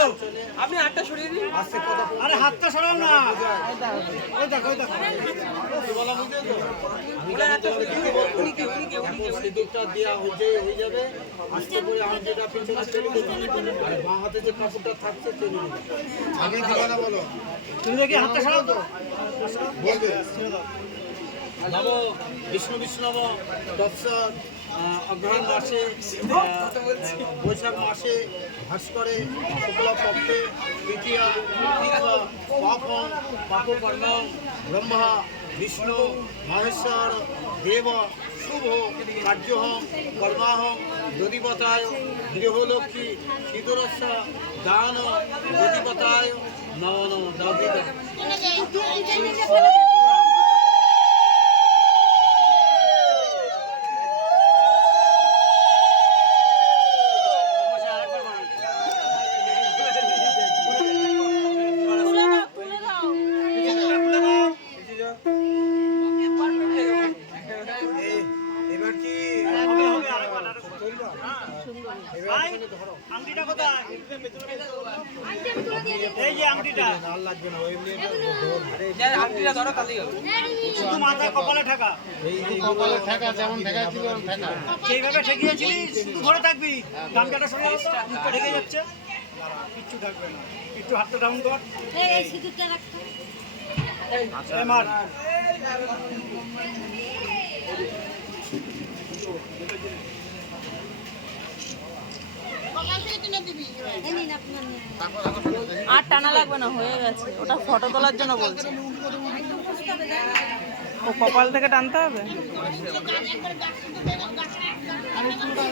গেল। আপনি হাতটা সরিয়ে দিন। আরে হাতটা সরাও না। ওই দেখো ওই দেখো। ওনার হাতটা সরিয়ে দিন। উনি কে? সিঁদুরটা দেওয়া হয়ে যাবে, আস্তে করে আঙুলটা পিছনে ছেড়ে দেবে, আর বাঁ হাতে যে কাপড়টা থাকছে টেনে নেবে। আগে ঠিকানা বলো, তুমি কি হাতটা সরাও তো? বলবে। নম বিষ্ণু বিষ্ণব তৎসৎ অগ্রহণ মাসে বৈশাখ মাসে ভাস্করে শুক্লা পক্ষে তৃতীয়া পাপং পাপকর্ণ ব্রহ্মা বিষ্ণু মহেশ্বর দেব শুভ কার্যহং কর্মাহং দধিপতায় গৃহলক্ষ্মী সিঁদুরস্য দান দধিপতায় নম নম দাদিদা। এবার কি আংটিটা কোথায়? এই যে আংটিটা লাল লাগবে না, এমনি যার আংটিটা ধরো তাহলেই হবে। শুধু মাথা কপালে ঠেকা। কপালে ঠেকা যেমন ঠেকাচ্ছিল ঠেকা। সেইভাবে ঠেকিয়েছিলি শুধু ধরে থাকবি। গামছাটা সরে যাচ্ছে, মুখটা ঢেকে যাচ্ছে, কিচ্ছু থাকবে না। একটু হাতটা ডাউন কর। এই সিঁদুরটা রাখতো। এই মার। এই নিন আপনার নিয়ে। আর টানা লাগবে না, হয়ে গেছে। ওটা ফটো তোলার জন্য বলছে। ও কপাল থেকে টানতে হবে।